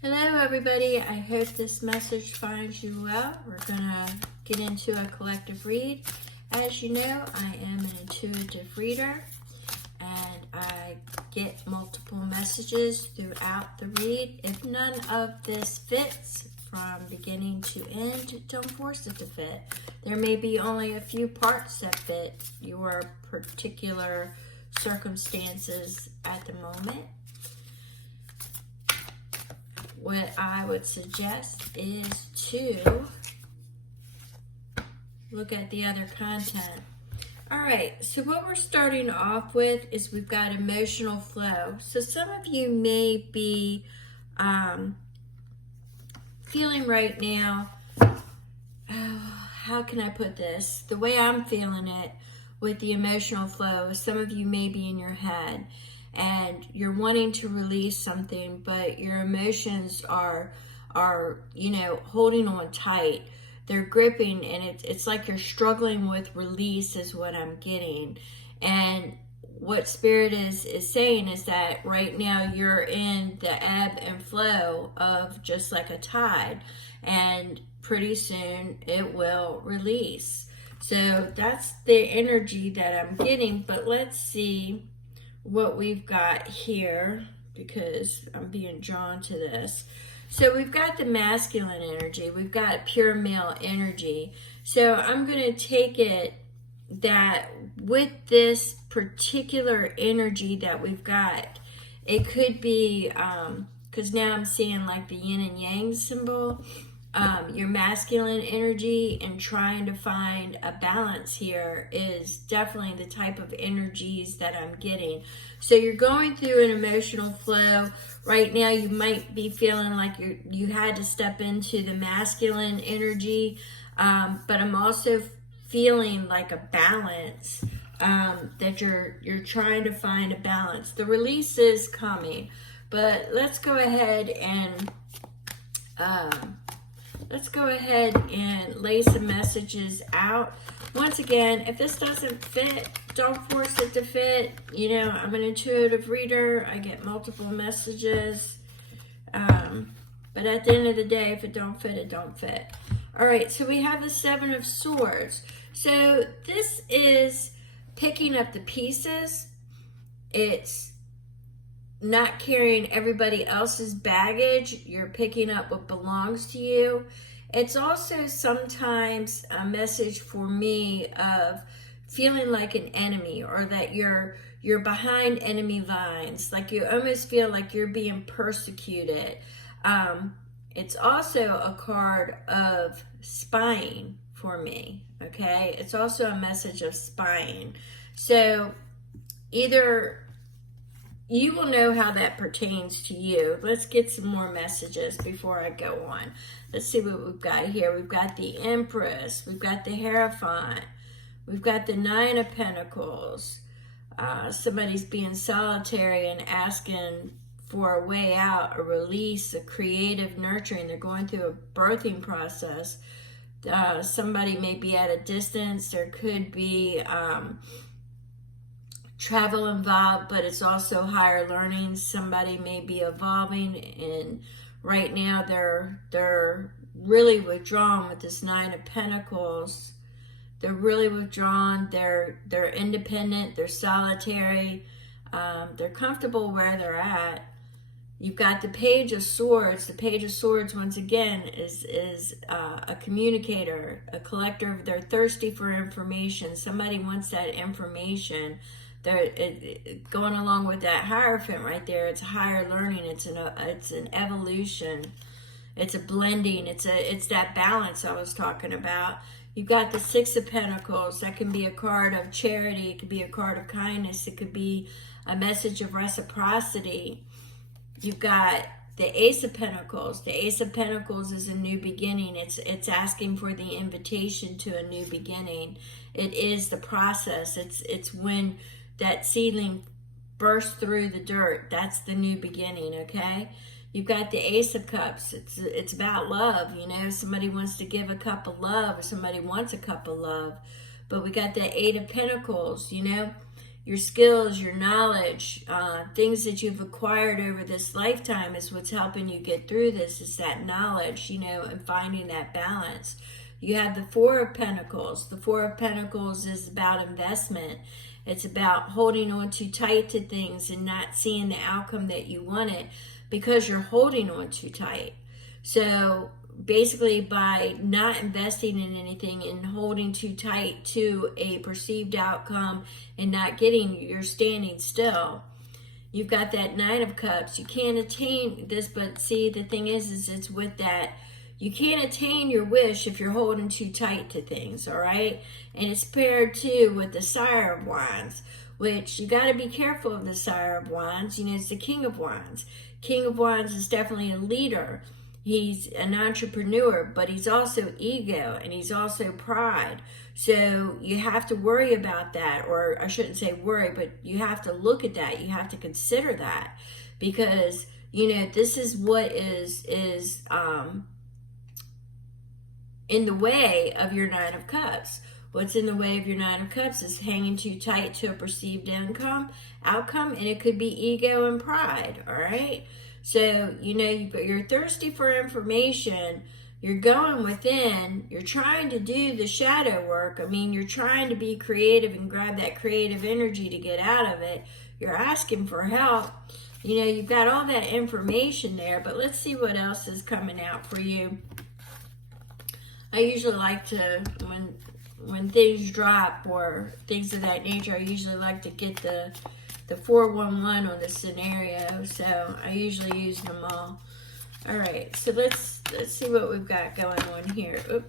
Hello everybody, I hope this message finds you well. We're going to get into a collective read. As you know, I am an intuitive reader and I get multiple messages throughout the read. If none of this fits from beginning to end, don't force it to fit. There may be only a few parts that fit your particular circumstances at the moment. What I would suggest is to look at the other content. All right, so what we're starting off with is we've got emotional flow. So some of you may be feeling right now, how can I put this? The way I'm feeling it with the emotional flow, some of you may be in your head and you're wanting to release something, but your emotions are holding on tight. They're gripping, and it's like you're struggling with release is what I'm getting. And what Spirit is saying is that right now you're in the ebb and flow of just like a tide, and pretty soon it will release. So that's the energy that I'm getting. But let's see what we've got here, because I'm being drawn to this. So we've got the masculine energy, we've got pure male energy. So I'm going to take it that with this particular energy that we've got, it could be, because now I'm seeing like the yin and yang symbol, your masculine energy, and trying to find a balance here is definitely the type of energies that I'm getting. So you're going through an emotional flow right now. You might be feeling like you had to step into the masculine energy, but I'm also feeling like a balance, that you're trying to find a balance. The release is coming, but let's go ahead and lay some messages out. Once again, if this doesn't fit, don't force it to fit. You know, I'm an intuitive reader. I get multiple messages. But at the end of the day, if it don't fit, it don't fit. All right, so we have the Seven of Swords. So this is picking up the pieces. It's not carrying everybody else's baggage. You're picking up what belongs to you. It's also sometimes a message for me of feeling like an enemy, or that you're behind enemy lines, like you almost feel like you're being persecuted. It's also a card of spying for me, okay? It's also a message of spying. So either you will know how that pertains to you. Let's get some more messages before I go on. Let's see what we've got here. We've got the Empress. We've got the Hierophant. We've got the Nine of Pentacles. Somebody's being solitary and asking for a way out, a release, a creative nurturing. They're going through a birthing process. Somebody may be at a distance. There could be travel involved, but it's also higher learning. Somebody may be evolving, and right now they're really withdrawn with this Nine of Pentacles. They're really withdrawn. They're independent. They're solitary. They're comfortable where they're at. You've got the Page of Swords. The Page of Swords, once again, is a communicator, a collector. They're thirsty for information. Somebody wants that information. They're going along with that Hierophant right there. It's higher learning. It's an evolution. It's a blending. It's that balance I was talking about. You've got the Six of Pentacles. That can be a card of charity. It could be a card of kindness. It could be a message of reciprocity. You've got the Ace of Pentacles. The Ace of Pentacles is a new beginning. It's asking for the invitation to a new beginning. It is the process. It's when that seedling bursts through the dirt. That's the new beginning, okay? You've got the Ace of Cups. It's about love, you know. Somebody wants to give a cup of love, or somebody wants a cup of love. But we got the Eight of Pentacles, you know. your skills, your knowledge, things that you've acquired over this lifetime is what's helping you get through this. Is that knowledge, and finding that balance. You have the Four of Pentacles. The Four of Pentacles is about investment. It's about holding on too tight to things and not seeing the outcome that you wanted because you're holding on too tight. So basically, by not investing in anything and holding too tight to a perceived outcome and not getting, you're standing still. You've got that Nine of Cups. You can't attain this, but see, the thing is it's with that, you can't attain your wish if you're holding too tight to things, all right? And it's paired too with the Sire of Wands, which you got to be careful of the Sire of Wands. It's the King of Wands. King of Wands is definitely a leader. He's an entrepreneur, but he's also ego and he's also pride. So you have to worry about that, or I shouldn't say worry, but you have to look at that. You have to consider that because, this is what is in the way of your Nine of Cups. What's in the way of your Nine of Cups is hanging too tight to a perceived outcome, and it could be ego and pride, all right? So, you're thirsty for information, you're going within, you're trying to do the shadow work. You're trying to be creative and grab that creative energy to get out of it. You're asking for help. You've got all that information there, but let's see what else is coming out for you. I usually like to, when things drop or things of that nature, I usually like to get the 411 on the scenario, so I usually use them all. All right, so let's see what we've got going on here. Oop.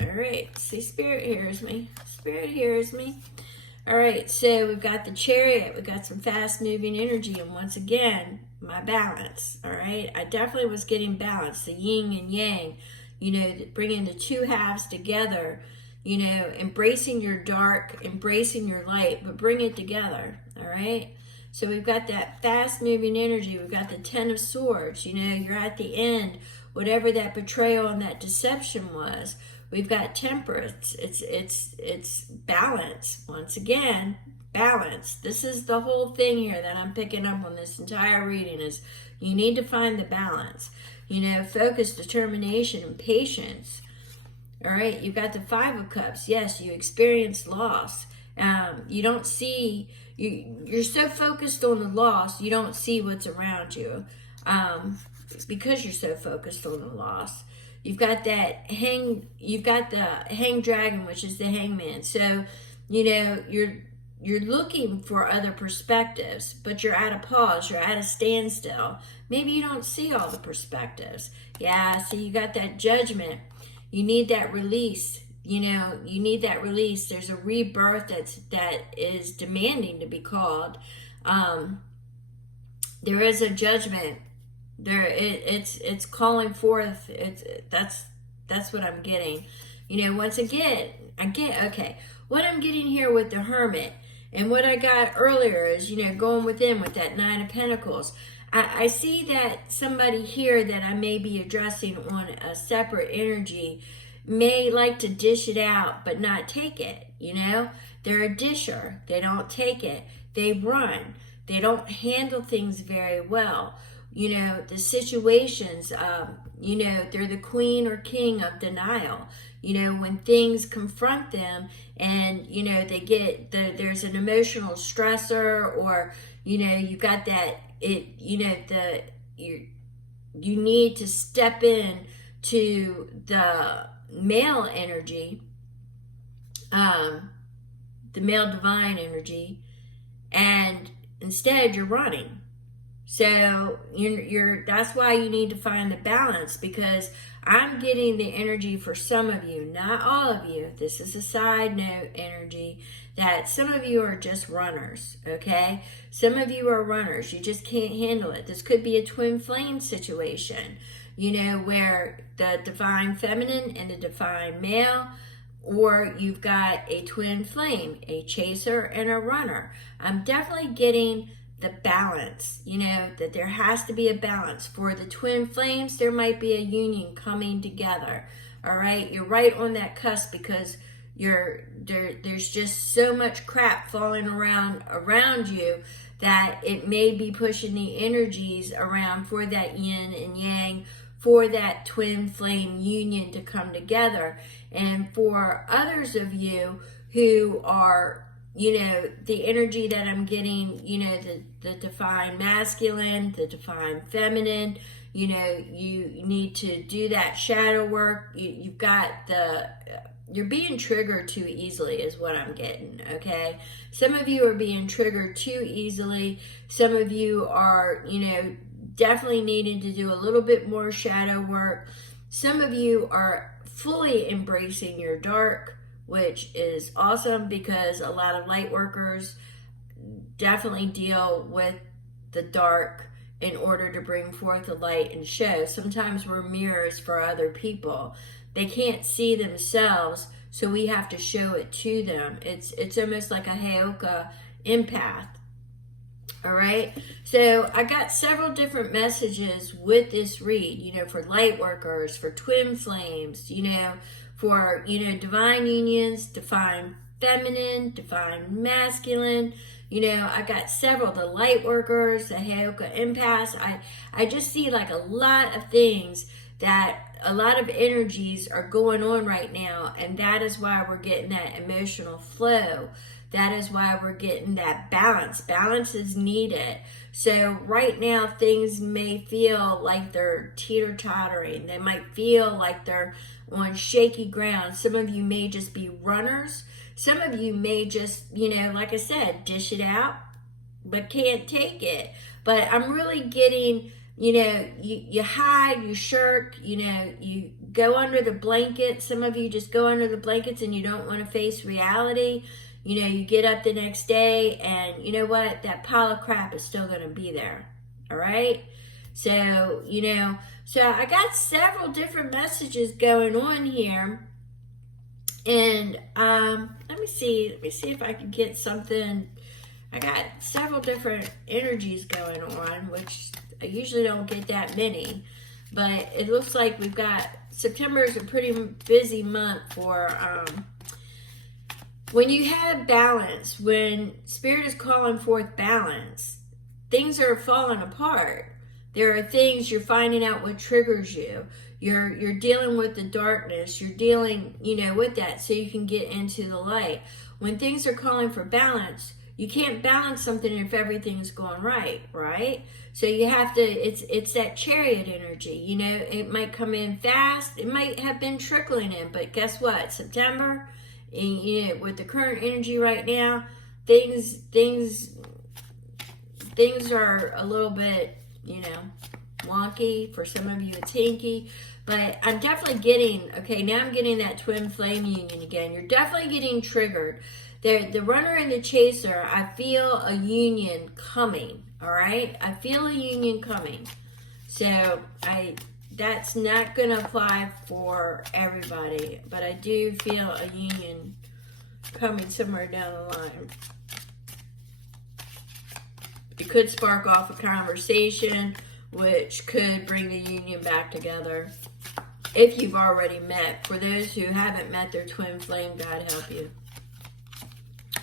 All right, see, Spirit hears me. Spirit hears me. All right, so we've got the Chariot. We've got some fast-moving energy, and once again, my balance. All right, I definitely was getting balance, the yin and yang. Bringing the two halves together. Embracing your dark, embracing your light, but bring it together, all right? So we've got that fast-moving energy. We've got the Ten of Swords. You're at the end, whatever that betrayal and that deception was. We've got Temperance. It's balance. Once again, balance. This is the whole thing here that I'm picking up on this entire reading is you need to find the balance. Focus, determination, and patience. All right, you've got the Five of Cups. Yes, you experience loss. You don't see, you're so focused on the loss, you don't see what's around you because you're so focused on the loss. You've got the Hanged Dragon, which is the Hangman. So, you're looking for other perspectives, but you're at a pause, you're at a standstill. Maybe you don't see all the perspectives. Yeah, so you got that Judgment. You need that release. You need that release. There's a rebirth that is demanding to be called. There is a judgment. It's calling forth. That's what I'm getting. Once again, what I'm getting here with the Hermit and what I got earlier is, going within with that Nine of Pentacles. I see that somebody here that I may be addressing on a separate energy may like to dish it out but not take it. They're a disher. They don't take it. They run. They don't handle things very well. The situations, they're the queen or king of denial. When things confront them and, they get, there's an emotional stressor or, you got that, you need to step in to the male energy, the male divine energy, and instead you're running. So that's why you need to find the balance, because I'm getting the energy for some of you, not all of you. This is a side note energy that some of you are just runners, okay? Some of you are runners. You just can't handle it. This could be a twin flame situation, where the divine feminine and the divine male, or you've got a twin flame, a chaser and a runner. I'm definitely getting the balance, that there has to be a balance. For the twin flames, there might be a union coming together, all right? You're right on that cusp because, there's just so much crap falling around you that it may be pushing the energies around for that yin and yang, for that twin flame union to come together. And for others of you who are, the energy that I'm getting, the divine masculine, the divine feminine, you need to do that shadow work. You're being triggered too easily is what I'm getting, okay? Some of you are being triggered too easily. Some of you are, definitely needing to do a little bit more shadow work. Some of you are fully embracing your dark, which is awesome, because a lot of light workers definitely deal with the dark in order to bring forth the light and show. Sometimes we're mirrors for other people. They can't see themselves, so we have to show it to them. It's almost like a Heyoka empath. All right, so I got several different messages with this read, for light workers, for twin flames, for, divine unions, divine feminine, divine masculine. I got several, the light workers, the Heyoka empaths. I just see like a lot of things, that a lot of energies are going on right now, and that is why we're getting that emotional flow. That is why we're getting that balance. Balance is needed. So right now, things may feel like they're teeter-tottering. They might feel like they're on shaky ground. Some of you may just be runners. Some of you may just, like I said, dish it out, but can't take it. But I'm really getting, you hide, you shirk, you go under the blanket. Some of you just go under the blankets and you don't want to face reality. You get up the next day and you know what? That pile of crap is still going to be there. All right? So, so I got several different messages going on here. And let me see if I can get something. I got several different energies going on, which I usually don't get that many. But it looks like we've got, September is a pretty busy month for when you have balance, when Spirit is calling forth balance, things are falling apart. There are things you're finding out what triggers you. You're dealing with the darkness. You're dealing, with that so you can get into the light. When things are calling for balance, you can't balance something if everything is going right, right? So you have to, it's that chariot energy, it might come in fast. It might have been trickling in, but guess what? September, with the current energy right now, things are a little bit, wonky. For some of you it's hinky, but I'm definitely getting, now I'm getting that twin flame union again. You're definitely getting triggered. The runner and the chaser, I feel a union coming, all right? I feel a union coming. So that's not going to apply for everybody, but I do feel a union coming somewhere down the line. It could spark off a conversation, which could bring the union back together. If you've already met. For those who haven't met their twin flame, God help you.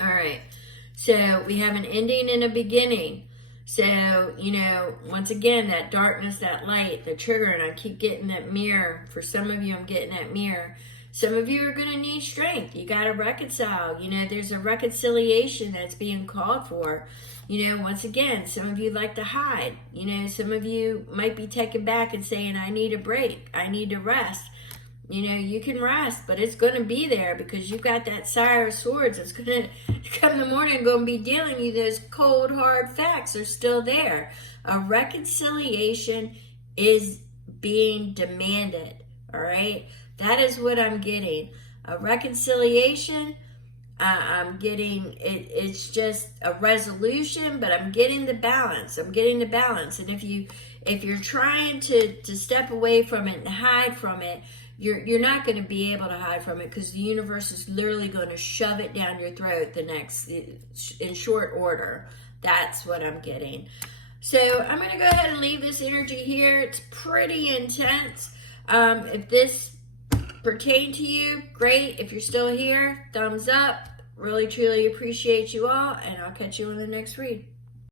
All right. So we have an ending and a beginning. So, once again, that darkness, that light, the trigger, and I keep getting that mirror. For some of you, I'm getting that mirror. Some of you are going to need strength. You got to reconcile. There's a reconciliation that's being called for. Once again, some of you like to hide. Some of you might be taken back and saying, I need a break. I need to rest. You can rest, but it's going to be there because you've got that Sire of Swords. It's going to come in the morning, going to be dealing with you. Those cold, hard facts are still there. A reconciliation is being demanded, all right? That is what I'm getting. A reconciliation, I'm getting, it's just a resolution, but I'm getting the balance. I'm getting the balance. And if you're trying to step away from it and hide from it, you're not going to be able to hide from it, because the universe is literally going to shove it down your throat in short order. That's what I'm getting. So I'm going to go ahead and leave this energy here. It's pretty intense. If this pertain to you, great. If you're still here, thumbs up. Really, truly appreciate you all, and I'll catch you in the next read.